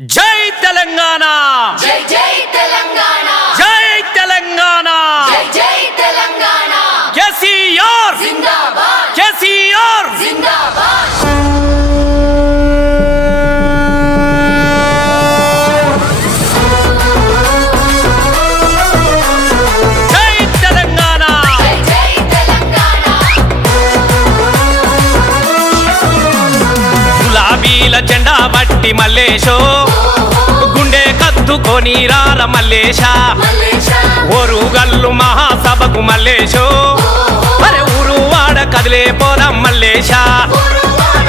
జై తెలంగాణ! జై జై తెలంగాణ! జై తెలంగాణ! జై జై తెలంగాణ! కేసీఆర్! జిందాబాద్! కేసీఆర్! జెండా బట్టి మల్లేశో కత్తుకొని రార మల్లేశ మల్లేశ మహాసభకు మల్లేశో. అరే ఊరు వాడ కదిలే పోదాం మల్లేశ. గురువాడ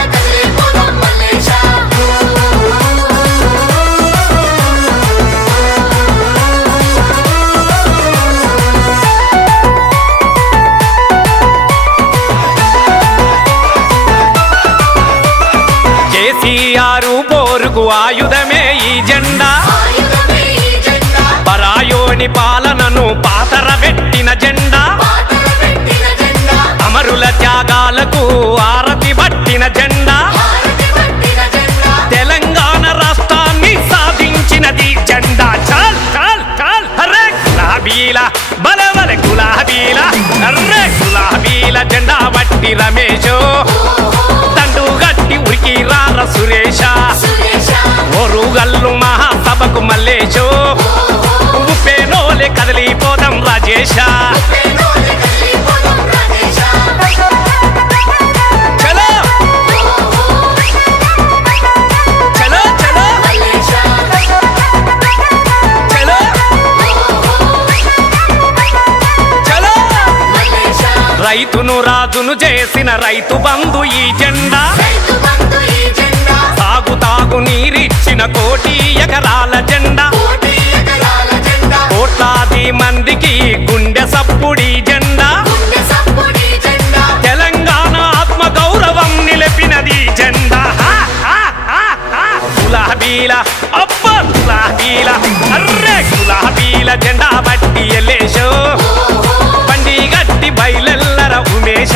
పోరుకు ఆయుధమే పాలనను పాతర పెట్టిన జెండా. అమరుల త్యాగాలకు ఆరతి పట్టిన జెండా. తెలంగాణ రాష్ట్రాన్ని సాధించినది జెండా. చాల్ చాల్ చాల్. అరే గులాబీల బల బల గులాబీల అర్రే గులాబీల జెండా బట్టి రమేష్ తండు గట్టి ఉరికి రార సురేష. ఓరుగల్లు మహాసభకు మల్లేశో. ఉప్పేనోలే కదిలిపోదాం రాజేశ రైతును రాజును చేసిన రైతు బంధు ఈ జెండా. రైతు బంధు ఈ జెండా. సాగు తాగు నీరిచ్చిన కోటి ఎకరాల జెండా. మందికి గుండె సప్పుడి జెండా. తెలంగాణ ఆత్మ గౌరవం నిలిపినది జెండా. గులాబీల అబ్బ గులాబీల. అర్రే గులాబీల జెండా బట్టి ఎల్లేశో. బండి గట్టి బయలెల్లర ఉమేశ.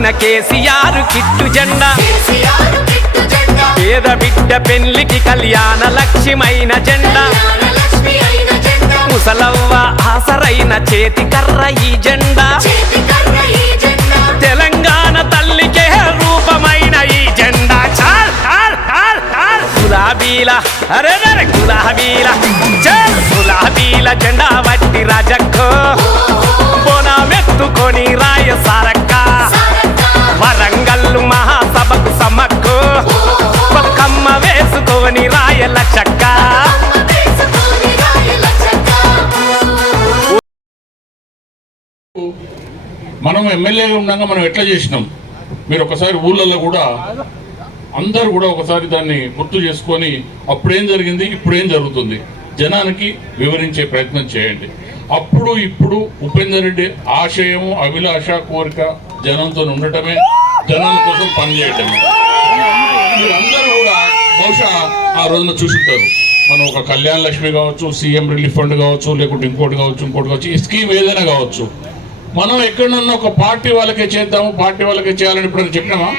వచ్చిన కేసీఆర్ కిట్టు జెండా. పేద బిడ్డ పెళ్ళికి కళ్యాణ లక్ష్యమైన జెండా. ముసలవ్వ ఆసరైన చేతి కర్ర ఈ జెండా. తెలంగాణ తల్లికే రూపమైన ఈ జెండా. చాల్ గులాబీల అరే గులాబీల. గులాబీల జెండా వట్టి రాజక్కో. ఎమ్మెల్యేలు ఉండగా మనం ఎట్లా చేసినాం? మీరు ఒకసారి ఊళ్ళల్లో కూడా అందరూ కూడా ఒకసారి దాన్ని గుర్తు చేసుకొని అప్పుడేం జరిగింది? ఇప్పుడేం జరుగుతుంది? జనానికి వివరించే ప్రయత్నం చేయండి. అప్పుడు ఇప్పుడు ఉపేందర్ రెడ్డి ఆశయము అభిలాష కోరిక జనంతో ఉండటమే జనం కోసం పనిచేయటమే మీరందరూ కూడా బహుశా ఆ రోజున చూసుంటారు. మనం ఒక కళ్యాణ లక్ష్మి కావచ్చు సీఎం రిలీఫ్ ఫండ్ కావచ్చు లేకుంటే ఇంకోటి కావచ్చు ఇంకోటి కావచ్చు ఈ స్కీమ్ ఏదైనా కావచ్చు. మనం ఎక్కడన్నా ఒక పార్టీ వాళ్ళకే చేద్దాము పార్టీ వాళ్ళకే చేయాలని ఇప్పుడు చెప్పినామా?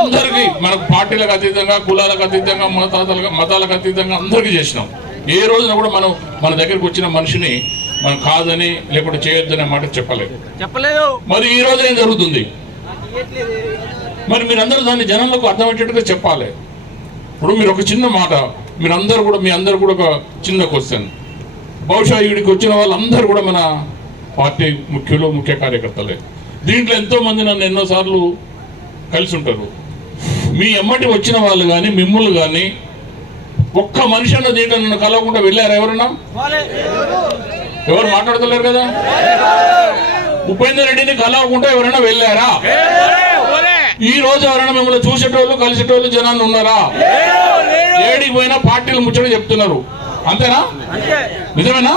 అందరికీ మనకు పార్టీలకు అతీతంగా కులాలకు అతీతంగా మతాలకు మతాలకు అతీతంగా అందరికీ చేసినాం. ఏ రోజున కూడా మనం మన దగ్గరికి వచ్చిన మనిషిని మనం కాదని లేకుంటే చేయొద్దనే మాట చెప్పలేదు. చెప్పలేదు. మరి ఈ రోజు ఏం జరుగుతుంది? మరి మీరందరూ దాన్ని జనంలోకి అర్థమయ్యేటట్టుగా చెప్పాలి. ఇప్పుడు మీరు ఒక చిన్న మాట మీరందరూ కూడా మీ అందరు కూడా ఒక చిన్న క్వశ్చన్ బహుశా ఈడికి వచ్చిన వాళ్ళందరూ కూడా మన పార్టీ ముఖ్యులు ముఖ్య కార్యకర్తలే. దీంట్లో ఎంతో మంది నన్ను ఎన్నోసార్లు కలిసి ఉంటారు. మీ ఎమ్మటి వచ్చిన వాళ్ళు కానీ మిమ్ములు కానీ ఒక్క మనిషి అన్న దీంట్లో నన్ను కలవకుండా వెళ్ళారా ఎవరన్నా? ఎవరు మాట్లాడతలేరు కదా? ఉపేందర్ రెడ్డిని కలవకుండా ఎవరైనా వెళ్ళారా? ఈ రోజు ఎవరైనా మిమ్మల్ని చూసేటోళ్ళు కలిసేటోళ్ళు జనాన్ని ఉన్నారా? ఏడికి పోయినా పార్టీలు ముచ్చట చెప్తున్నారు. అంతేనా? నిజమేనా?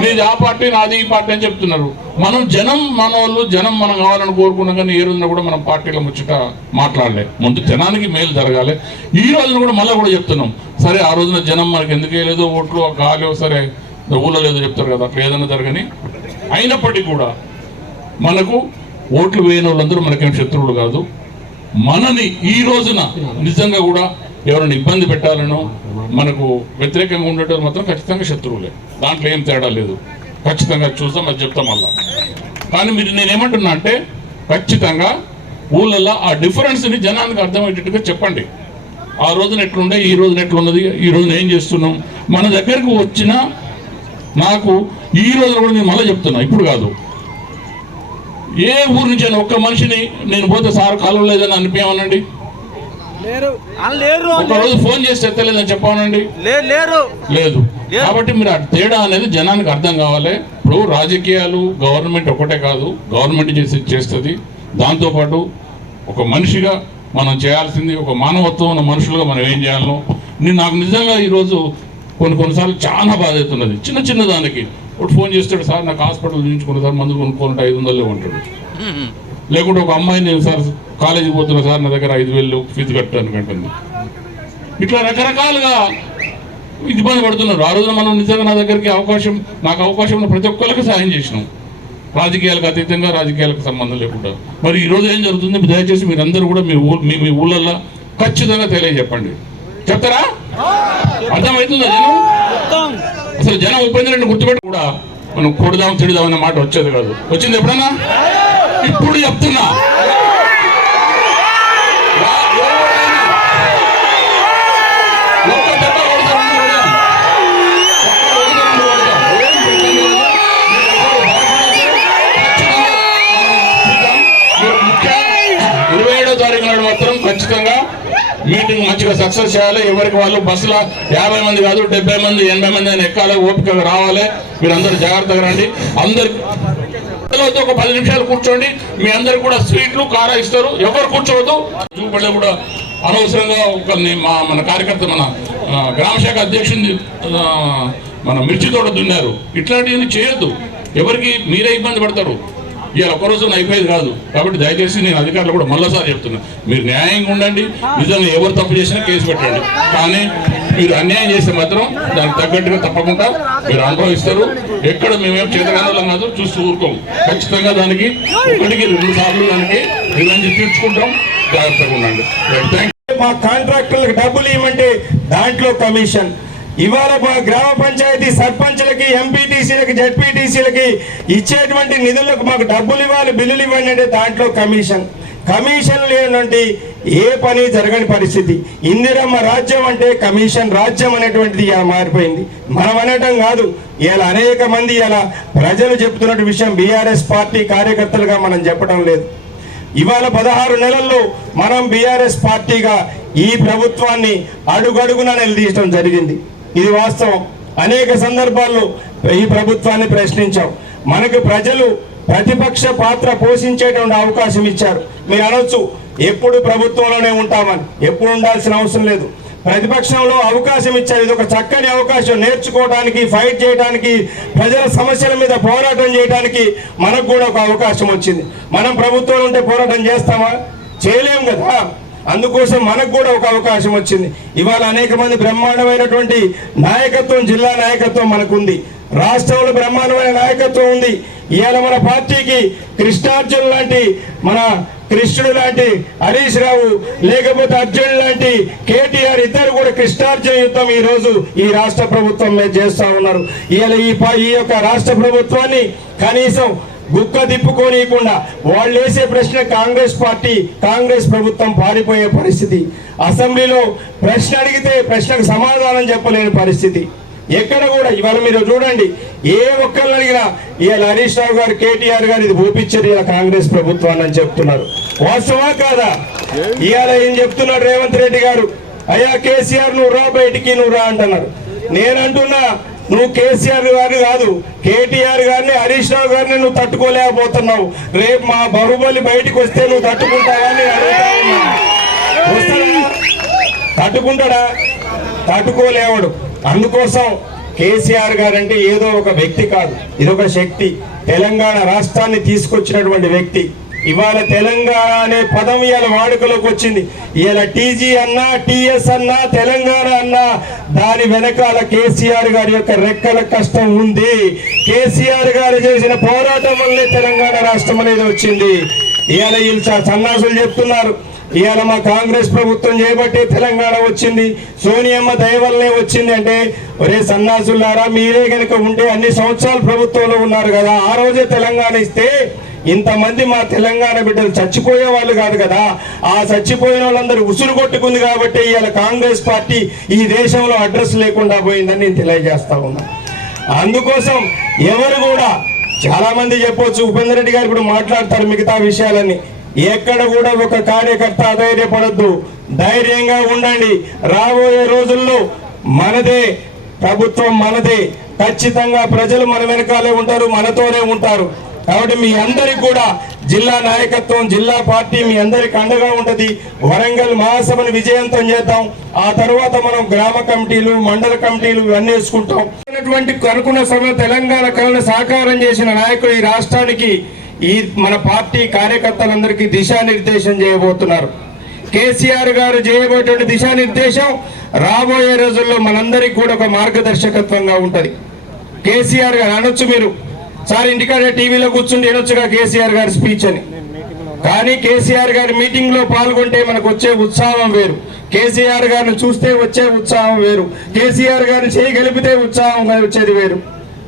మీది ఆ పార్టీ నాది ఈ పార్టీ అని చెప్తున్నారు. మనం జనం మన వాళ్ళు జనం మనం కావాలని కోరుకున్నాం కానీ ఏ రోజున కూడా మనం పార్టీల ముచ్చట మాట్లాడలే. ముందు జనానికి మేలు జరగాలి. ఈ రోజున కూడా మళ్ళీ కూడా చెప్తున్నాం. సరే ఆ రోజున జనం మనకి ఎందుకు వేయలేదో? ఓట్లు గాలి సరే ఊళ్ళో లేదో చెప్తారు కదా అట్లా ఏదైనా జరగని. అయినప్పటికీ కూడా మనకు ఓట్లు వేయని వాళ్ళందరూ మనకేం శత్రువులు కాదు. మనని ఈ రోజున నిజంగా కూడా ఎవరైనా ఇబ్బంది పెట్టాలనో మనకు వ్యతిరేకంగా ఉండేటోళ్ళు మాత్రం ఖచ్చితంగా శత్రువులే. దాంట్లో ఏం తేడా లేదు. ఖచ్చితంగా చూస్తాం అది చెప్తాం మళ్ళా. కానీ మీరు నేనేమంటున్నా అంటే ఖచ్చితంగా ఊళ్ళల్లో ఆ డిఫరెన్స్ని జనానికి అర్థమయ్యేటట్టుగా చెప్పండి. ఆ రోజున ఎట్లుండే ఈ రోజున ఎట్లున్నది ఈ రోజున ఏం చేస్తున్నాం? మన దగ్గరకు వచ్చిన నాకు ఈ రోజున కూడా నేను మళ్ళీ చెప్తున్నా ఇప్పుడు కాదు. ఏ ఊరు నుంచి అయినా ఒక్క మనిషిని నేను పోతే సార్ కాలం లేదని అనిపించమనండి లేరు. అని లేరు ఒక రోజు ఫోన్ చేసి ఎత్తలేదని చెప్పానండి. లేరు. లేదు. కాబట్టి మీరు ఆ తేడా అనేది జనానికి అర్థం కావాలి. ఇప్పుడు రాజకీయాలు గవర్నమెంట్ ఒకటే కాదు గవర్నమెంట్ చేసి చేస్తుంది. దాంతోపాటు ఒక మనిషిగా మనం చేయాల్సింది ఒక మానవత్వం ఉన్న మనుషులుగా మనం ఏం చేయాలో నేను నాకు నిజంగా ఈరోజు కొన్ని కొన్నిసార్లు చాలా బాధ అవుతున్నది. చిన్న చిన్న దానికి. ఒకటి ఫోన్ చేస్తాడు సార్ నాకు హాస్పిటల్ చూపించుకున్న సార్ మందులు కొనుక్కోవాలంటే ఐదు వందలు ఉంటాడు లేకుంటే ఒక అమ్మాయి నేను సార్ కాలేజీకి పోతున్నా సార్ నా దగ్గర ఐదు వేలు ఫీజు కట్టాను అంటుంది. ఇట్లా రకరకాలుగా ఇబ్బంది పడుతున్నారు. ఆ రోజున మనం నిజంగా నా దగ్గరికి అవకాశం నాకు అవకాశం ఉన్న ప్రతి ఒక్కరికి సహాయం చేసినాం. రాజకీయాలకు అతీతంగా రాజకీయాలకు సంబంధం లేకుండా. మరి ఈ రోజు ఏం జరుగుతుంది? దయచేసి మీరందరూ కూడా మీ ఊ మీ మీ ఊళ్ళల్లో ఖచ్చితంగా తెలియజెప్పండి. చెప్తారా? అర్థమవుతుందా జనం? అసలు జనం ఉపేంద్రుడిని గుర్తుపెట్టి కూడా మనం కొడదాం తిడదాం అనే మాట వచ్చేది కాదు. వచ్చింది ఎప్పుడన్నా? ఇప్పుడు చెప్తున్నా. ఖచ్చితంగా మాత్రం ఖచ్చితంగా మీటింగ్ మంచిగా సక్సెస్ చేయాలి. ఎవరికి వాళ్ళు బస్సులో యాభై మంది కాదు డెబ్బై మంది ఎనభై మంది అని ఎక్కాలి ఓపికగా రావాలి. మీరు అందరు జాగ్రత్తగా రండి. అందరు పిల్లలతో ఒక పది నిమిషాలు కూర్చోండి. మీ అందరు కూడా స్వీట్లు కారా ఇస్తారు. ఎవరు కూర్చోవద్దు. చూపడే కూడా అనవసరంగా ఒక మా మన కార్యకర్త మన ఆ, గ్రామ శాఖ అధ్యక్షుని మన మిర్చి తోట దున్నారు ఇట్లాంటివన్నీ చేయొద్దు. ఎవరికి మీరే ఇబ్బంది పడతారు. ఇవాళ ఒక రోజున అయిపోయేది కాదు. కాబట్టి దయచేసి నేను అధికారులు కూడా మళ్ళీసారి చెప్తున్నా. మీరు న్యాయంగా ఉండండి నిజంగా ఎవరు తప్పు చేసినా కేసు పెట్టండి. కానీ మీరు అన్యాయం చేస్తే మాత్రం దానికి తగ్గట్టుగా తప్పకుండా మీరు అనుభవిస్తారు. ఎక్కడ మేమేం చేతగానం కాదు చూస్తూ ఊరుకోం ఖచ్చితంగా దానికి ఒకటికి రెండు సార్లు దానికి రివెంజ్ తీర్చుకుంటాం. జాగ్రత్తగా ఉండండి. మా కాంట్రాక్టర్లకు డబ్బులు ఇవ్వమంటే దాంట్లో కమిషన్. ఇవాళ మా గ్రామ పంచాయతీ సర్పంచ్లకి ఎంపీటీసీలకి జడ్పీటీసీలకి ఇచ్చేటువంటి నిధులకు మాకు డబ్బులు ఇవ్వాలి బిల్లులు ఇవ్వండి అంటే దాంట్లో కమిషన్. కమిషన్ లేనంటే ఏ పని జరగని పరిస్థితి. ఇందిరమ్మ రాజ్యం అంటే కమిషన్ రాజ్యం అనేటువంటిది ఇలా మారిపోయింది. మనం అనటం కాదు ఇలా అనేక మంది ఇలా ప్రజలు చెప్తున్న విషయం బీఆర్ఎస్ పార్టీ కార్యకర్తలుగా మనం చెప్పడం లేదు. ఇవాళ పదహారు నెలల్లో మనం బీఆర్ఎస్ పార్టీగా ఈ ప్రభుత్వాన్ని అడుగడుగున నిలదీయడం జరిగింది. ఇది వాస్తవం. అనేక సందర్భాల్లో ఈ ప్రభుత్వాన్ని ప్రశ్నించాం. మనకు ప్రజలు ప్రతిపక్ష పాత్ర పోషించేటువంటి అవకాశం ఇచ్చారు. మీరు అనొచ్చు ఎప్పుడు ప్రభుత్వంలోనే ఉంటామని. ఎప్పుడు ఉండాల్సిన అవసరం లేదు. ప్రతిపక్షంలో అవకాశం ఇచ్చారు. ఇది ఒక చక్కని అవకాశం. నేర్చుకోవడానికి ఫైట్ చేయడానికి ప్రజల సమస్యల మీద పోరాటం చేయడానికి మనకు కూడా ఒక అవకాశం వచ్చింది. మనం ప్రభుత్వం ఉంటే పోరాటం చేస్తామా? చేయలేం కదా. అందుకోసం మనకు కూడా ఒక అవకాశం వచ్చింది. ఇవాళ అనేక మంది బ్రహ్మాండమైనటువంటి నాయకత్వం జిల్లా నాయకత్వం మనకుంది. రాష్ట్రంలో బ్రహ్మాండమైన నాయకత్వం ఉంది. ఇవాళ మన పార్టీకి కృష్ణార్జున్ లాంటి మన కృష్ణుడు లాంటి హరీష్ రావు లేకపోతే అర్జున్ లాంటి కేటీఆర్ ఇద్దరు కూడా కృష్ణార్జున యుద్ధం ఈ రోజు ఈ రాష్ట్ర ప్రభుత్వం మీద చేస్తా ఉన్నారు. ఇవాళ ఈ ప- ఈ యొక్క రాష్ట్ర ప్రభుత్వాన్ని కనీసం గుక్క తిప్పుకోనియకుండా వాళ్ళు వేసే ప్రశ్న కాంగ్రెస్ పార్టీ కాంగ్రెస్ ప్రభుత్వం పారిపోయే పరిస్థితి. అసెంబ్లీలో ప్రశ్న అడిగితే ప్రశ్నకు సమాధానం చెప్పలేని పరిస్థితి. ఎక్కడ కూడా ఇవాళ మీరు చూడండి ఏ ఒక్కరిని అడిగినా ఇవాళ హరీష్ రావు గారు కేటీఆర్ గారు ఇది ఊపించారు ఇలా కాంగ్రెస్ ప్రభుత్వాన్ని అని చెప్తున్నారు. వాస్తవా కాదా? ఇవాళ ఏం చెప్తున్నాడు రేవంత్ రెడ్డి గారు? అయ్యా కేసీఆర్ నువ్వు రా బయటికి నువ్వు రా అంటున్నారు. నేనంటున్నా నువ్వు కేసీఆర్ గారిని కాదు కేటీఆర్ గారిని హరీష్ రావు గారిని నువ్వు తట్టుకోలేకపోతున్నావు. రేపు మా బాహుబలి బయటకు వస్తే నువ్వు తట్టుకుంటావని అడుగుతా ఉన్నా. తట్టుకుంటాడా? తట్టుకోలేవడు. అందుకోసం కేసీఆర్ గారు అంటే ఏదో ఒక వ్యక్తి కాదు. ఇదొక శక్తి. తెలంగాణ రాష్ట్రాన్ని తీసుకొచ్చినటువంటి వ్యక్తి. ఇవాళ తెలంగాణ అనే పదం ఇవాళ వాడుకలోకి వచ్చింది. ఇవాళ టీజీ అన్నా టీఎస్ అన్నా తెలంగాణ అన్నా దాని వెనకాల కేసీఆర్ గారి యొక్క రెక్కల కష్టం ఉంది. కేసీఆర్ గారు చేసిన పోరాటం వల్లే తెలంగాణ రాష్ట్రం అనేది వచ్చింది. ఇవాళ వీళ్ళు సన్నాసులు చెప్తున్నారు. ఇవాళ మా కాంగ్రెస్ ప్రభుత్వం చేపట్టి తెలంగాణ వచ్చింది. సోనియమ్మ దయవల్లనే వచ్చింది అంటే ఒరే సన్నాసులారా మీరే కనుక ఉంటే అన్ని సంవత్సరాలు ప్రభుత్వంలో ఉన్నారు కదా ఆ రోజే తెలంగాణ ఇస్తే ఇంతమంది మా తెలంగాణ బిడ్డలు చచ్చిపోయే వాళ్ళు కాదు కదా. ఆ చచ్చిపోయిన వాళ్ళందరూ ఉసురు కొట్టుకుంది కాబట్టి ఇవాళ కాంగ్రెస్ పార్టీ ఈ దేశంలో అడ్రస్ లేకుండా పోయిందని నేను తెలియజేస్తా ఉన్నా. అందుకోసం ఎవరు కూడా చాలా మంది చెప్పొచ్చు ఉపేందర్ రెడ్డి గారు ఇప్పుడు మాట్లాడతారు మిగతా విషయాలన్నీ. ఎక్కడ కూడా ఒక కార్యకర్త అధైర్యపడద్దు. ధైర్యంగా ఉండండి. రాబోయే రోజుల్లో మనదే ప్రభుత్వం మనదే. ఖచ్చితంగా ప్రజలు మన వెనకాలే ఉంటారు మనతోనే ఉంటారు. కాబట్టి మీ అందరికి కూడా జిల్లా నాయకత్వం జిల్లా పార్టీ మీ అందరికి అండగా ఉంటది. వరంగల్ మహాసభను విజయంతం చేద్దాం. ఆ తర్వాత మనం గ్రామ కమిటీలు మండల కమిటీలు ఇవన్నీ వేసుకుంటాం. కనుకున్న అనుకున్న తెలంగాణ కళను సాకారం చేసిన నాయకులు ఈ రాష్ట్రానికి ఈ మన పార్టీ కార్యకర్తలందరికీ దిశానిర్దేశం చేయబోతున్నారు. కేసీఆర్ గారు చేయబోయేటువంటి దిశానిర్దేశం రాబోయే రోజుల్లో మనందరికీ కూడా ఒక మార్గదర్శకత్వంగా ఉంటది. కేసీఆర్ గారు అనొచ్చు మీరు. సార్ ఇంటికాడ టీవీలో కూర్చుండి వినొచ్చుగా కేసీఆర్ గారి స్పీచ్ అని. కానీ కేసీఆర్ గారి మీటింగ్లో పాల్గొంటే మనకు వచ్చే ఉత్సాహం వేరు. కేసీఆర్ గారిని చూస్తే వచ్చే ఉత్సాహం వేరు. కేసీఆర్ గారిని చేయగలిపితే ఉత్సాహం వచ్చేది వేరు.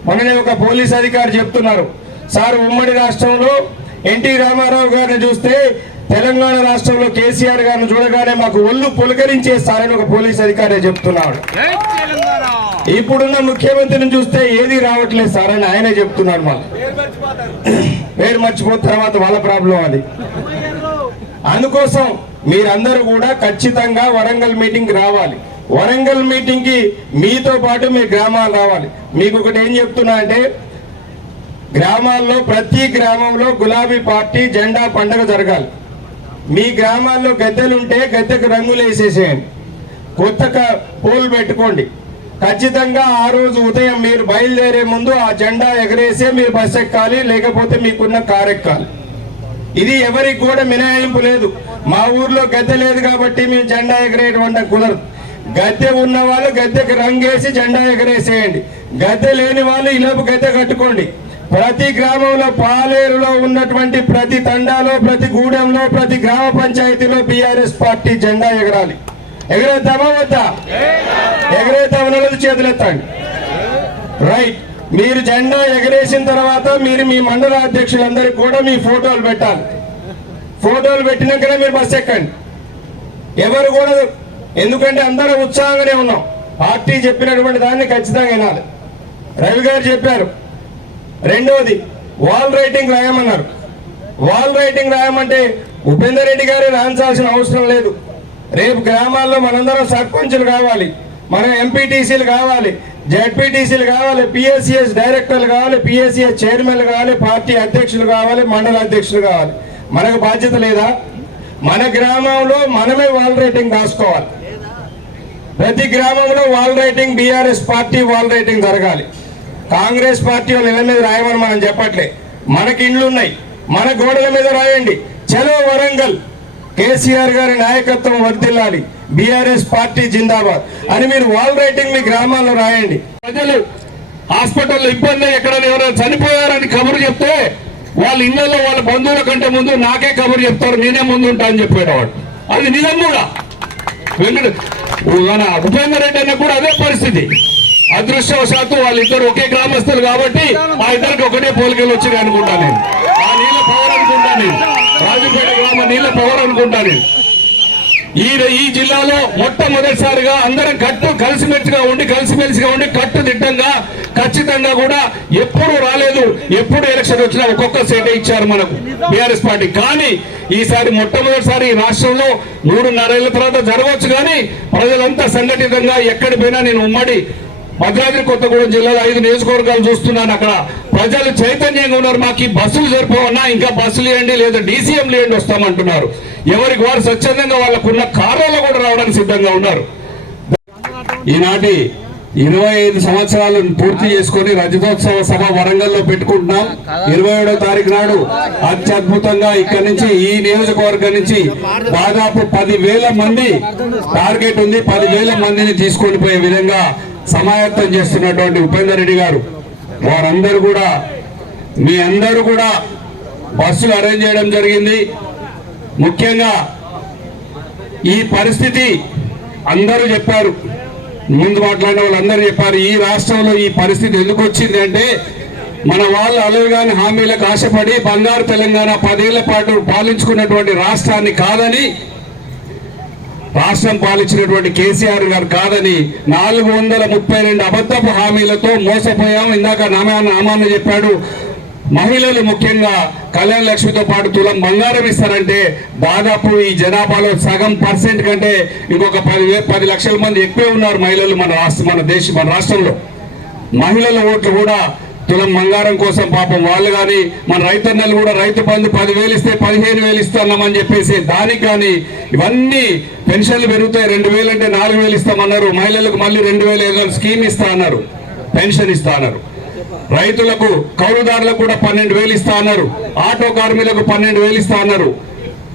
మననే ఒక పోలీస్ అధికారి చెప్తున్నారు. సార్ ఉమ్మడి రాష్ట్రంలో ఎన్టీ రామారావు గారిని చూస్తే తెలంగాణ రాష్ట్రంలో కేసీఆర్ గారిని చూడగానే మాకు ఒళ్ళు పులకరించే సారని ఒక పోలీస్ అధికారి చెప్తున్నాడు. ఇప్పుడున్న ముఖ్యమంత్రిని చూస్తే ఏది రావట్లేదు సార్ అని ఆయనే చెప్తున్నాడు మళ్ళీ పేరు మర్చిపోతే తర్వాత వాళ్ళ ప్రాబ్లం అది. అందుకోసం మీరందరూ కూడా ఖచ్చితంగా వరంగల్ మీటింగ్ రావాలి. వరంగల్ మీటింగ్కి మీతో పాటు మీ గ్రామాలు రావాలి. మీకు ఒకటి ఏం చెప్తున్నా అంటే గ్రామాల్లో ప్రతి గ్రామంలో గులాబీ పార్టీ జెండా పండుగ జరగాలి. మీ గ్రామాల్లో గద్దెలుంటే గద్దెకు రంగులు వేసేసేయండి. కొత్త పూలు పోల్ పెట్టుకోండి. ఖచ్చితంగా ఆ రోజు ఉదయం మీరు బయలుదేరే ముందు ఆ జెండా ఎగరేసే మీరు బస్ ఎక్కాలి లేకపోతే మీకున్న కారు ఎక్కాలి. ఇది ఎవరికి కూడా మినహాయింపు లేదు. మా ఊర్లో గద్దె లేదు కాబట్టి మేము జెండా ఎగరేయడం కుదరదు. గద్దె ఉన్న వాళ్ళు గద్దెకి రంగేసి జెండా ఎగరేసేయండి. గద్దె లేని వాళ్ళు ఇలాపు గద్దె కట్టుకోండి. ప్రతి గ్రామంలో పాలేరులో ఉన్నటువంటి ప్రతి తండాలో ప్రతి గూడెంలో ప్రతి గ్రామ పంచాయతీలో బీఆర్ఎస్ పార్టీ జెండా ఎగరాలి. ఎగరేద్దామా వద్దా? ఎగరేద్దాం వాళ్ళది చేతులెత్తండి. రైట్ మీరు జెండా ఎగరేసిన తర్వాత మీరు మీ మండల అధ్యక్షులందరికీ కూడా మీ ఫోటోలు పెట్టాలి. ఫోటోలు పెట్టినాకనే మీరు బస్ ఎక్కండి. ఎవరు కూడా ఎందుకంటే అందరూ ఉత్సాహంగానే ఉన్నాం. పార్టీ చెప్పినటువంటి దాన్ని ఖచ్చితంగా వినాలి. రవి గారు చెప్పారు రెండవది వాల్ రైటింగ్ రాయమన్నారు. వాల్ రైటింగ్ రాయమంటే ఉపేందర్ రెడ్డి గారు రాయించాల్సిన అవసరం లేదు. రేపు గ్రామాల్లో మనందరం సర్పంచులు కావాలి మన ఎంపీటీసీలు కావాలి జెడ్పీటీసీలు కావాలి పిఎస్సిఎస్ డైరెక్టర్లు కావాలి పిఎస్సిఎస్ చైర్మన్లు కావాలి పార్టీ అధ్యక్షులు కావాలి మండల అధ్యక్షులు కావాలి. మనకు బాధ్యత లేదా? మన గ్రామంలో మనమే వాల్ రైటింగ్ రాసుకోవాలి. ప్రతి గ్రామంలో wall writing BRS party wall writing జరగాలి. కాంగ్రెస్ పార్టీ వాళ్ళ ఇళ్ళ మీద రాయమని మనం చెప్పట్లే. మనకి ఇండ్లు ఉన్నాయి మన గోడల మీద రాయండి. చలో వరంగల్. కేసీఆర్ గారి నాయకత్వం వర్దిల్లాలి బీఆర్ఎస్ పార్టీ జిందాబాద్. అని మీరు వాల్ రైటింగ్ మీ గ్రామాల్లో రాయండి. ప్రజలు హాస్పిటల్లో ఇబ్బంది ఎక్కడైనా ఎవరైనా చనిపోయారని కబురు చెప్తే వాళ్ళ ఇళ్ళలో వాళ్ళ బంధువుల కంటే ముందు నాకే కబురు చెప్తారు. నేనే ముందు ఉంటా అని చెప్పేటవాడు అది నిజం కూడా. వెంకట ఉపేందర్ రెడ్డి అన్న కూడా అదే పరిస్థితి. అదృష్టవశాత్తు వాళ్ళిద్దరు ఒకే గ్రామస్తులు కాబట్టి ఆ ఇద్దరికి ఒకటే పోలికలు వచ్చినాయి అనుకుంటా నేను. ఆ నీళ్ళ పవర్ అనుకుంటా నేను. రాజుపేట గ్రామ నీళ్ళ పవర్ అనుకుంటా నేను. ఈ ఈ జిల్లాలో మొట్టమొదటిసారిగా అందరం కట్టు కలిసిమెలిసిగా ఉండి కలిసిమెలిసిగా ఉండి కట్టుదిట్టంగా ఖచ్చితంగా కూడా ఎప్పుడు రాలేదు. ఎప్పుడు ఎలక్షన్ వచ్చినా ఒక్కొక్క సీటే ఇచ్చారు మనకు బీఆర్ఎస్ పార్టీ. కానీ ఈసారి మొట్టమొదటిసారి ఈ రాష్ట్రంలో మూడున్నరేళ్ళ తర్వాత జరగవచ్చు కానీ ప్రజలంతా సంఘటితంగా ఎక్కడి పోయినా నేను ఉమ్మడి భద్రాద్రి కొత్తగూడెం జిల్లాలో ఐదు నియోజకవర్గాలు చూస్తున్నాను. అక్కడ ప్రజలు చైతన్యంగా ఉన్నారు. మాకు ఈ బస్సులు సరిపోవన్నా ఇంకా బస్సులు ఇవ్వండి లేదా డీసీఎం ఇవ్వండి వస్తామంటున్నారు. ఎవరికి వారు స్వచ్ఛందంగా వాళ్ళకున్న కార్యాలు కూడా రావడానికి సిద్ధంగా ఉన్నారు. ఈనాటి ఇరవై ఐదు సంవత్సరాలను పూర్తి చేసుకొని రజతోత్సవ సభ వరంగల్లో పెట్టుకుంటున్నాం. ఇరవై ఏడో తారీఖు నాడు అత్యద్భుతంగా ఇక్కడ నుంచి ఈ నియోజకవర్గం నుంచి దాదాపు పది వేల మంది టార్గెట్ ఉంది. పది వేల మందిని తీసుకొని పోయే విధంగా సమాయత్తం చేస్తున్నటువంటి ఉపేందర్ రెడ్డి గారు వారందరూ కూడా మీ అందరూ కూడా బస్సులు అరేంజ్ చేయడం జరిగింది. ముఖ్యంగా ఈ పరిస్థితి అందరూ చెప్పారు. ముందు మాట్లాడిన వాళ్ళందరూ చెప్పారు ఈ రాష్ట్రంలో ఈ పరిస్థితి ఎందుకు వచ్చింది అంటే మన వాళ్ళు అలవిగాని హామీలకు ఆశపడి బంగారు తెలంగాణ పదేళ్ళ పాటు పాలించుకున్నటువంటి రాష్ట్రాన్ని కాదని రాష్ట్రం పాలించినటువంటి కేసీఆర్ గారు కాదని నాలుగు వందల ముప్పై రెండు అబద్ధపు హామీలతో మోసపోయాం. ఇందాక నామా నామాన్ని చెప్పాడు. మహిళలు ముఖ్యంగా కళ్యాణ లక్ష్మితో పాటు తులం బంగారం ఇస్తారంటే దాదాపు ఈ జనాభాలో సగం పర్సెంట్ కంటే ఇంకొక పది పది లక్షల మంది ఎక్కువే ఉన్నారు మహిళలు మన రాష్ట్ర మన దేశం మన రాష్ట్రంలో. మహిళల ఓట్లు కూడా తులం బంగారం కోసం పాపం వాళ్ళు కానీ మన రైతన్నలు కూడా రైతు బంధు పదివేలు ఇస్తే పదిహేను వేలు ఇస్తున్నామని చెప్పేసి దానికి కానీ ఇవన్నీ పెన్షన్లు పెరుగుతాయి రెండు వేలు అంటే నాలుగు వేలు ఇస్తామన్నారు. మహిళలకు మళ్ళీ రెండు వేలు ఏదో స్కీమ్ ఇస్తా అన్నారు. పెన్షన్ ఇస్తా అన్నారు. రైతులకు కౌలుదారులకు కూడా పన్నెండు వేలు ఇస్తా అన్నారు. ఆటో కార్మికులకు పన్నెండు వేలు ఇస్తా అన్నారు.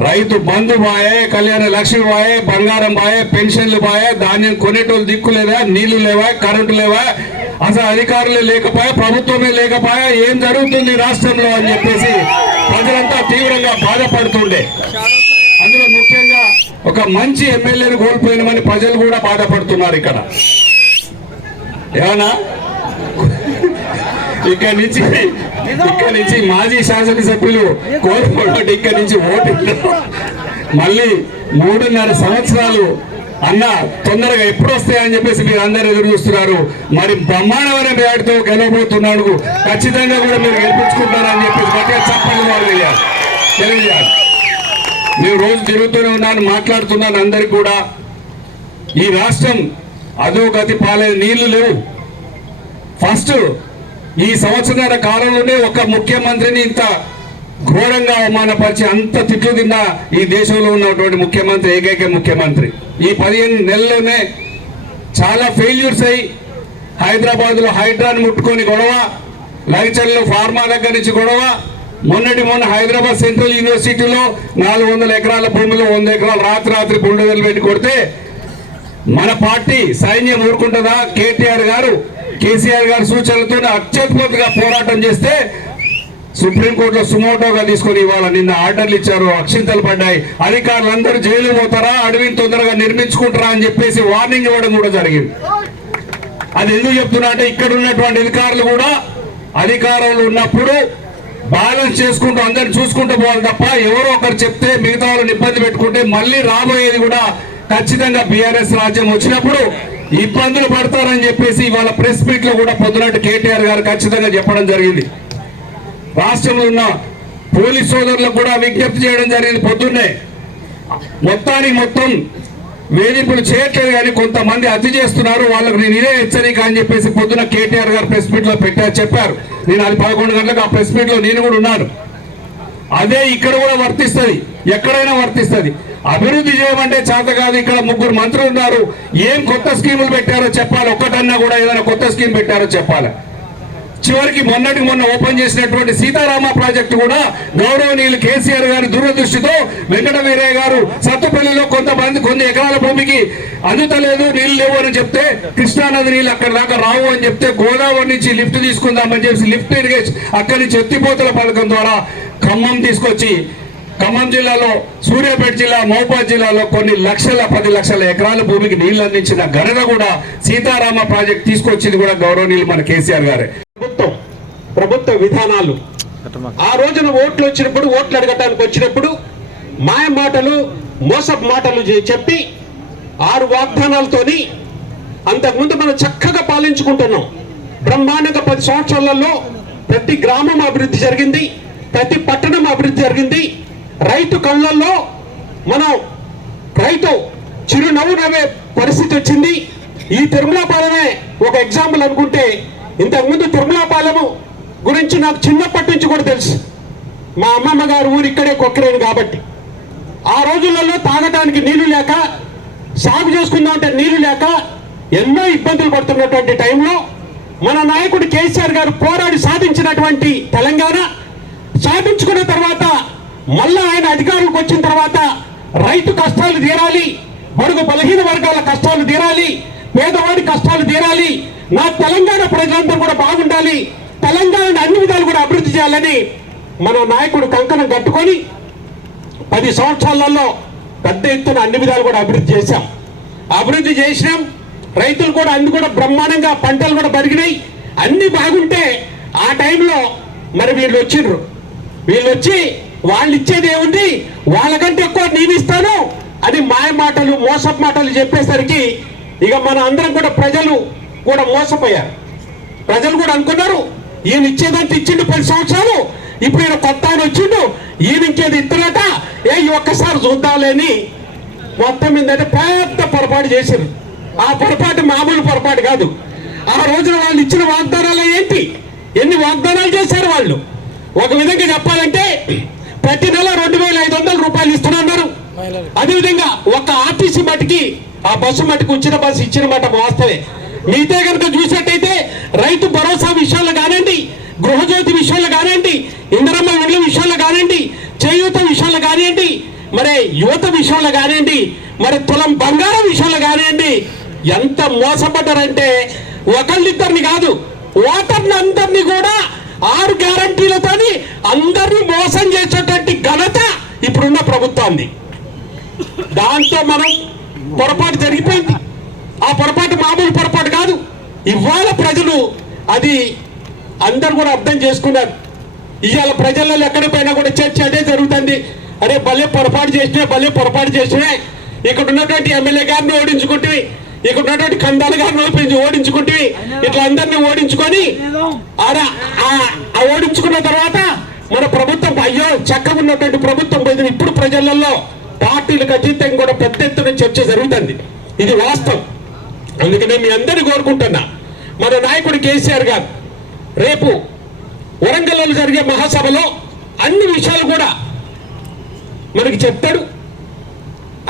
రైతు బంధు బాయే కళ్యాణ లక్ష్మి బాయే బంగారం బాయే పెన్షన్లు బాయే ధాన్యం కొనేటోళ్ళు దిక్కు లేదా నీళ్ళు లేవా కరెంటు లేవా అసలు అధికారులే లేకపోయా ప్రభుత్వమే లేకపోయా ఏం జరుగుతుంది రాష్ట్రంలో అని చెప్పేసి ప్రజలంతా తీవ్రంగా బాధపడుతుండే. అందులో ముఖ్యంగా ఒక మంచి ఎమ్మెల్యేను కోల్పోయినమని ప్రజలు కూడా బాధపడుతున్నారు ఇక్కడ. ఏమన్నా? ఇక్కడ నుంచి ఇక్కడ నుంచి మాజీ శాసనసభ్యులు కోరుకోవడం ఇక్కడ నుంచి ఓటు మళ్ళీ మూడున్నర సంవత్సరాలు అన్న తొందరగా ఎప్పుడు వస్తాయని చెప్పేసి మీరు అందరు ఎదురు చూస్తున్నారు. మరి బ్రహ్మాండమైన బ్యాట్తో గెలవబోతున్నాడు. ఖచ్చితంగా కూడా మీరు గెలిపించుకుంటారని చెప్పేసి గట్టిగా చెప్పండి వారు తెలియాలి తెలియజేయాలి. నేను రోజు తిరుగుతూనే ఉన్నాను మాట్లాడుతున్నాను అందరికి కూడా. ఈ రాష్ట్రం అదో గతి పాలే నీళ్ళు లేవు. ఫస్ట్ ఈ సంవత్సరాల కాలంలోనే ఒక ముఖ్యమంత్రిని ఇంత ఘోరంగా అవమానపరిచి అంత తిట్లు తిన్న ఈ దేశంలో ఉన్నటువంటి ముఖ్యమంత్రి ఏకైక ముఖ్యమంత్రి. ఈ పదిహేను నెలల్లోనే చాలా ఫెయిల్యూర్స్ అయ్యి హైదరాబాద్లో హైడ్రాన్ ముట్టుకొని గొడవ లైచర్లో ఫార్మా దగ్గర నుంచి గొడవ మొన్నటి మొన్న హైదరాబాద్ సెంట్రల్ యూనివర్సిటీలో నాలుగు వందల ఎకరాల భూమిలో వంద ఎకరాలు రాత్రి రాత్రి బుల్డోజర్లు పెట్టి కొడితే మన పార్టీ సైన్యం ఊరుకుంటుందా? కేటీఆర్ గారు కేసీఆర్ గారి సూచనలతో అత్యద్భుతంగా పోరాటం చేస్తే సుప్రీంకోర్టులో సుమోటోగా తీసుకొని ఇవాళ నిన్న ఆర్డర్లు ఇచ్చారు అక్షింతలు పడ్డాయి. అధికారులందరూ జైలు పోతారా? అడవిని తొందరగా నిర్మించుకుంటారా అని చెప్పేసి వార్నింగ్ ఇవ్వడం కూడా జరిగింది. అది ఎందుకు చెప్తున్నా అంటే ఇక్కడ ఉన్నటువంటి అధికారులు కూడా అధికారంలో ఉన్నప్పుడు బ్యాలెన్స్ చేసుకుంటూ అందరిని చూసుకుంటూ పోవాలి తప్ప ఎవరో ఒకరు చెప్తే మిగతా వాళ్ళని ఇబ్బంది పెట్టుకుంటే మళ్ళీ రాబోయేది కూడా ఖచ్చితంగా బీఆర్ఎస్ రాజ్యం వచ్చినప్పుడు ఇబ్బందులు పడతారని చెప్పేసి ఇవాళ ప్రెస్ మీట్లో కూడా పొద్దునట్టు కేటీఆర్ గారు ఖచ్చితంగా చెప్పడం జరిగింది. రాష్ట్రంలో ఉన్న పోలీస్ సోదరులకు కూడా విజ్ఞప్తి చేయడం జరిగింది పొద్దున్నే. మొత్తానికి మొత్తం వేధింపులు చేయట్లేదు కానీ కొంతమంది అతి చేస్తున్నారు. వాళ్ళకు నేను ఇదే హెచ్చరిక అని చెప్పేసి పొద్దున కేటీఆర్ గారు ప్రెస్ మీట్లో పెట్టారు చెప్పారు. నేను అది పదకొండు గంటలకు ఆ ప్రెస్ మీట్లో నేను కూడా ఉన్నాను. అదే ఇక్కడ కూడా వర్తిస్తుంది. ఎక్కడైనా వర్తిస్తుంది. అభివృద్ధి చేయమంటే చేత కాదు. ఇక్కడ ముగ్గురు మంత్రులు ఉన్నారు. ఏం కొత్త స్కీములు పెట్టారో చెప్పాలి. ఒక్కటన్నా కూడా ఏదైనా కొత్త స్కీమ్ పెట్టారో చెప్పాలి. చివరికి మొన్నటి మొన్న ఓపెన్ చేసినటువంటి సీతారామ ప్రాజెక్టు కూడా గౌరవనీయులు కేసీఆర్ గారి దూరదృష్టితో వెంకట వీరయ్య గారు సత్తుపల్లిలో కొంతమంది కొన్ని ఎకరాల భూమికి అందుతలేదు నీళ్ళు లేవు అని చెప్తే కృష్ణానది నీళ్ళు అక్కడ దాకా రావు అని చెప్తే గోదావరి నుంచి లిఫ్ట్ తీసుకుందామని చెప్పి లిఫ్ట్ ఇరిగేషన్ అక్కడి నుంచి ఎత్తిపోతల పథకం ద్వారా ఖమ్మం తీసుకొచ్చి ఖమ్మం జిల్లాలో సూర్యాపేట జిల్లా మహబూబాద్ జిల్లాలో కొన్ని లక్షల పది లక్షల ఎకరాల భూమికి నీళ్ళు అందించిన ఘనత కూడా సీతారామ ప్రాజెక్ట్ తీసుకొచ్చింది కూడా గౌరవనీయులు మన కేసీఆర్ గారే. ప్రభుత్వం విధానాలు. ఆ రోజున ఓట్లు వచ్చినప్పుడు ఓట్లు అడగటానికి వచ్చినప్పుడు మాయ మాటలు మోసపు మాటలు చెప్పి ఆరు వాగ్దానాలతోని అంతకుముందు మనం చక్కగా పాలించుకుంటున్నాం. బ్రహ్మాండంగా పది సంవత్సరాలలో ప్రతి గ్రామం అభివృద్ధి జరిగింది ప్రతి పట్టణం అభివృద్ధి జరిగింది. రైతు కళ్ళల్లో మనం రైతు చిరునవ్వు నవ్వే పరిస్థితి వచ్చింది. ఈ తిరుమలాపాలమే ఒక ఎగ్జాంపుల్ అనుకుంటే ఇంతకుముందు తిరుమలాపాలెము గురించి నాకు చిన్నప్పటి నుంచి కూడా తెలుసు. మా అమ్మమ్మ గారు ఊరు ఇక్కడే కొక్కరేను కాబట్టి. ఆ రోజులలో తాగటానికి నీళ్ళు లేక సాగు చేసుకుందామంటే నీళ్ళు లేక ఎన్నో ఇబ్బందులు పడుతున్నటువంటి టైంలో మన నాయకుడు కేసీఆర్ గారు పోరాడి సాధించినటువంటి తెలంగాణ సాధించుకున్న తర్వాత మళ్ళా ఆయన అధికారులకు వచ్చిన తర్వాత రైతు కష్టాలు తీరాలి బడుగు బలహీన వర్గాల కష్టాలు తీరాలి పేదవాడి కష్టాలు తీరాలి నా తెలంగాణ ప్రజలందరూ కూడా బాగుండాలి తెలంగాణను అన్ని విధాలు కూడా అభివృద్ధి చేయాలని మన నాయకుడు కంకణం కట్టుకొని పది సంవత్సరాలలో పెద్ద ఎత్తున అన్ని విధాలు కూడా అభివృద్ధి చేశాం. అభివృద్ధి చేసినాం. రైతులు కూడా అన్ని కూడా బ్రహ్మాండంగా పంటలు కూడా పెరిగినాయి. అన్ని బాగుంటే ఆ టైంలో మరి వీళ్ళు వచ్చిండ్రు వీళ్ళు వచ్చి వాళ్ళు ఇచ్చేది ఏముంది? వాళ్ళకంటే ఎక్కువ నేను ఇస్తాను అని మాయ మాటలు మోసపు మాటలు చెప్పేసరికి ఇక మన అందరం కూడా ప్రజలు కూడా మోసపోయారు. ప్రజలు కూడా అనుకున్నారు ఈయన ఇచ్చేదంటే ఇచ్చిండు పది సంవత్సరాలు. ఇప్పుడు ఈయన కొత్త ఆయన వచ్చిండు. ఈయన ఇంకేది ఇస్తున్నట ఏ ఒక్కసారి చూద్దాంలేని మొత్తం ఏంటంటే పెద్ద పొరపాటు చేశారు ఆ పొరపాటు మామూలు పొరపాటు కాదు. ఆ రోజున వాళ్ళు ఇచ్చిన వాగ్దానాలు ఏంటి? ఎన్ని వాగ్దానాలు చేశారు వాళ్ళు? ఒక విధంగా చెప్పాలంటే ప్రతి నెల రెండు వేల ఐదు వందల రూపాయలు ఇస్తున్నారు అదేవిధంగా ఒక ఆర్టీసీ మటుకి ఆ బస్సు మటుకు వచ్చిన బస్సు ఇచ్చిన మాట వాస్తవే మిగతా కనుక చూసినట్టయితే రైతు భరోసా విషయాలు కానివ్వండి గృహజ్యోతి విషయంలో కానివ్వండి ఇందిరమ్మ ఇండ్ల విషయంలో కానివ్వండి చేయూత విషయంలో కానివ్వండి మరి యువత విషయంలో కానివ్వండి మరి తులం బంగారం విషయంలో కానివ్వండి ఎంత మోసపడ్డారంటే ఒకళ్ళిద్దరిని కాదు ఓటర్ని అందరినీ కూడా ఆరు గ్యారంటీలతోని అందరినీ మోసం చేసేటువంటి ఘనత ఇప్పుడున్న ప్రభుత్వాన్ని. దాంతో మనం పొరపాటు జరిగిపోయింది. ఆ పొరపాటు మామూలు పొరపాటు కాదు. ఇవాళ ప్రజలు అది అందరు కూడా అర్థం చేసుకున్నారు. ఇవాళ ప్రజలలో ఎక్కడ పోయినా కూడా చర్చ అదే జరుగుతుంది. అరే భలే పొరపాటు చేసినా భలే పొరపాటు చేసినా ఇక్కడ ఉన్నటువంటి ఎమ్మెల్యే గారిని ఓడించుకుంటే ఇక్కడ ఉన్నటువంటి కందాల గారిని ఓపించి ఓడించుకుంటే ఇట్లా అందరినీ ఓడించుకొని ఆడ ఆ- ఆ ఓడించుకున్న తర్వాత మన ప్రభుత్వం అయ్యో చక్కగా ఉన్నటువంటి ప్రభుత్వం పోయింది. ఇప్పుడు ప్రజలలో పార్టీలకు అతీతంగా కూడా పెద్ద ఎత్తున చర్చ జరుగుతుంది. ఇది వాస్తవం. అందుకనే మీ అందరినీ కోరుకుంటున్నా. మన నాయకుడు కేసీఆర్ గారు రేపు వరంగల్లో జరిగే మహాసభలో అన్ని విషయాలు కూడా మనకి చెప్తాడు.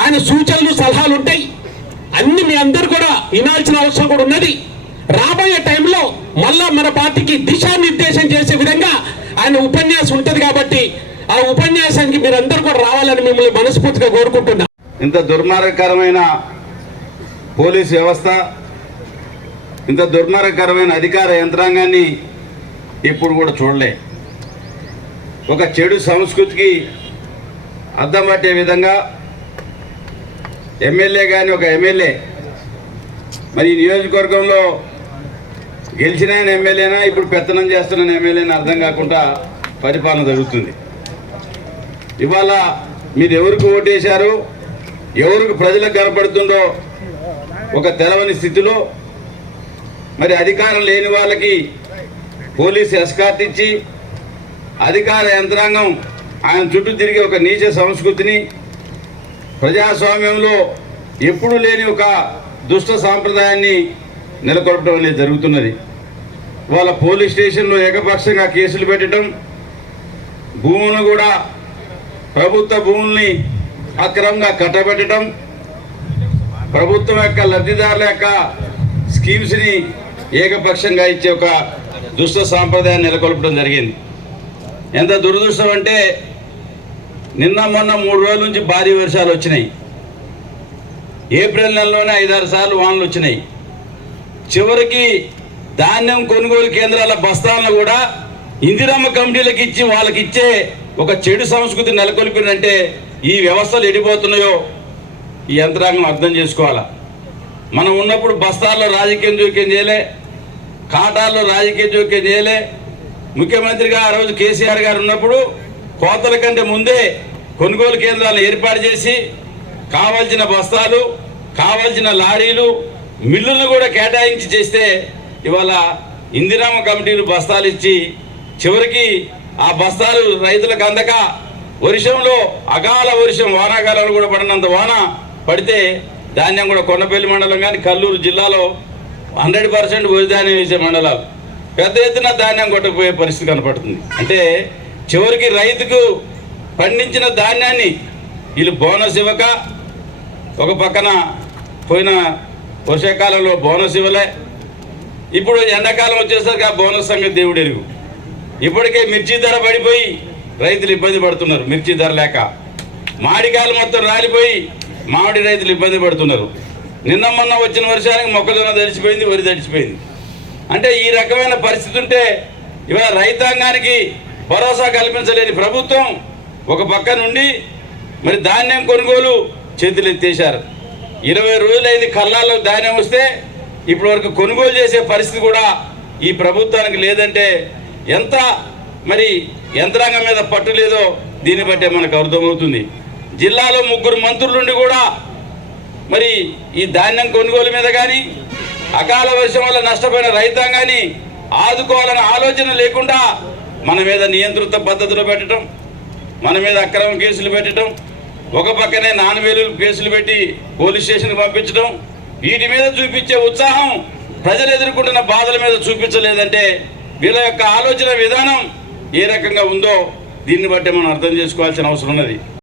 ఆయన సూచనలు సలహాలు ఉంటాయి. అన్ని మీ అందరు కూడా వినాల్సిన అవసరం కూడా ఉన్నది. రాబోయే టైంలో మళ్ళా మన పార్టీకి దిశానిర్దేశం చేసే విధంగా ఆయన ఉపన్యాసం ఉంటుంది కాబట్టి ఆ ఉపన్యాసానికి మీరందరూ కూడా రావాలని మిమ్మల్ని మనస్ఫూర్తిగా కోరుకుంటున్నా. ఇంత దుర్మార్గకరమైన పోలీస్ వ్యవస్థ ఇంత దుర్మార్గకరమైన అధికార యంత్రాంగాన్ని ఇప్పుడు కూడా చూడలే. ఒక చెడు సంస్కృతికి అద్దం పట్టే విధంగా ఎమ్మెల్యే కానీ ఒక ఎమ్మెల్యే మరి ఈ నియోజకవర్గంలో గెలిచిన ఎమ్మెల్యేనా ఇప్పుడు పెత్తనం చేస్తున్న ఎమ్మెల్యేనా అర్థం కాకుండా పరిపాలన జరుగుతుంది. ఇవాళ మీరు ఎవరికి ఓటేశారు ఎవరికి ప్రజలకు కనపడుతుందో ఒక తెలవని స్థితిలో మరి అధికారం లేని వాళ్ళకి పోలీసు ఎస్కార్ట్ ఇచ్చి అధికార యంత్రాంగం ఆయన చుట్టూ తిరిగి ఒక నీచ సంస్కృతిని ప్రజాస్వామ్యంలో ఎప్పుడూ లేని ఒక దుష్ట సాంప్రదాయాన్ని నెలకొల్పడం అనేది జరుగుతున్నది. వాళ్ళ పోలీస్ స్టేషన్లో ఏకపక్షంగా కేసులు పెట్టడం భూములను కూడా ప్రభుత్వ భూముల్ని అక్రమంగా కట్టబెట్టడం ప్రభుత్వం యొక్క లబ్ధిదారుల యొక్క స్కీమ్స్ని ఏకపక్షంగా ఇచ్చే ఒక దుష్ట సాంప్రదాయాన్ని నెలకొల్పడం జరిగింది. ఎంత దురదృష్టం అంటే నిన్న మొన్న మూడు రోజుల నుంచి భారీ వర్షాలు వచ్చినాయి. ఏప్రిల్ నెలలోనే ఐదారు సార్లు వానలు వచ్చినాయి. చివరికి ధాన్యం కొనుగోలు కేంద్రాల బస్తాలను కూడా ఇందిరమ్మ కమిటీలకు ఇచ్చి వాళ్ళకి ఇచ్చే ఒక చెడు సంస్కృతి నెలకొల్పినంటే ఈ వ్యవస్థలు ఎడిపోతున్నాయో ఈ యంత్రాంగం అర్థం చేసుకోవాలా? మనం ఉన్నప్పుడు బస్తాల్లో రాజకీయం జోక్యం చేయలే కాటాల్లో రాజకీయ జోక్యం చేయలే. ముఖ్యమంత్రిగా ఆ రోజు కేసీఆర్ గారు ఉన్నప్పుడు కోతల కంటే ముందే కొనుగోలు కేంద్రాలను ఏర్పాటు చేసి కావాల్సిన బస్తాలు కావాల్సిన లారీలు మిల్లులను కూడా కేటాయించి చేస్తే ఇవాళ ఇందిరామ కమిటీలు బస్తాలు ఇచ్చి చివరికి ఆ బస్తాలు రైతులకు అందక వర్షంలో అకాల వర్షం వానాకాలంలో కూడా పడినంత వాన పడితే ధాన్యం కూడా కొండపల్లి మండలం కానీ కల్లూరు జిల్లాలో హండ్రెడ్ పర్సెంట్ వరిధాన్యం వేసే మండలాలు. పెద్ద ఎత్తున ధాన్యం కొట్టకపోయే పరిస్థితి కనపడుతుంది. అంటే చివరికి రైతుకు పండించిన ధాన్యాన్ని వీళ్ళు బోనస్ ఇవ్వక ఒక పక్కన పోయిన వర్షాకాలంలో బోనస్ ఇవ్వలే. ఇప్పుడు ఎండాకాలం వచ్చేసరికి ఆ బోనస్ సంగతి దేవుడు ఎరుగు. ఇప్పటికే మిర్చి ధర పడిపోయి రైతులు ఇబ్బంది పడుతున్నారు మిర్చి ధర లేక. మాడికాయలు మొత్తం రాలిపోయి మామిడి రైతులు ఇబ్బంది పడుతున్నారు. నిన్న మొన్న వచ్చిన వర్షానికి మొక్కజొన్న తడిచిపోయింది వరి తడిచిపోయింది. అంటే ఈ రకమైన పరిస్థితి ఉంటే ఇవాళ రైతాంగానికి భరోసా కల్పించలేని ప్రభుత్వం ఒక పక్క నుండి మరి ధాన్యం కొనుగోలు చేతులు ఎత్తేశారు. ఇరవై రోజులైంది కళ్ళాల్లో ధాన్యం వస్తే ఇప్పటి వరకు కొనుగోలు చేసే పరిస్థితి కూడా ఈ ప్రభుత్వానికి లేదంటే ఎంత మరి యంత్రాంగం మీద పట్టు లేదో దీన్ని బట్టే మనకు అర్థమవుతుంది. జిల్లాలో ముగ్గురు మంత్రులుండి కూడా మరి ఈ ధాన్యం కొనుగోలు మీద కానీ అకాల వర్షం వల్ల నష్టపోయిన రైతాంగాన్ని ఆదుకోవాలనే ఆలోచన లేకుండా మన మీద నియంత్రిత పద్ధతులు పెట్టడం మన మీద అక్రమ కేసులు పెట్టడం ఒక పక్కనే నాలుగు కేసులు పెట్టి పోలీస్ స్టేషన్కి పంపించడం వీటి మీద చూపించే ఉత్సాహం ప్రజలు ఎదుర్కొంటున్న బాధల మీద చూపించలేదంటే వీళ్ళ యొక్క ఆలోచన విధానం ఏ రకంగా ఉందో దీన్ని బట్టి మనం అర్థం చేసుకోవాల్సిన అవసరం ఉన్నది.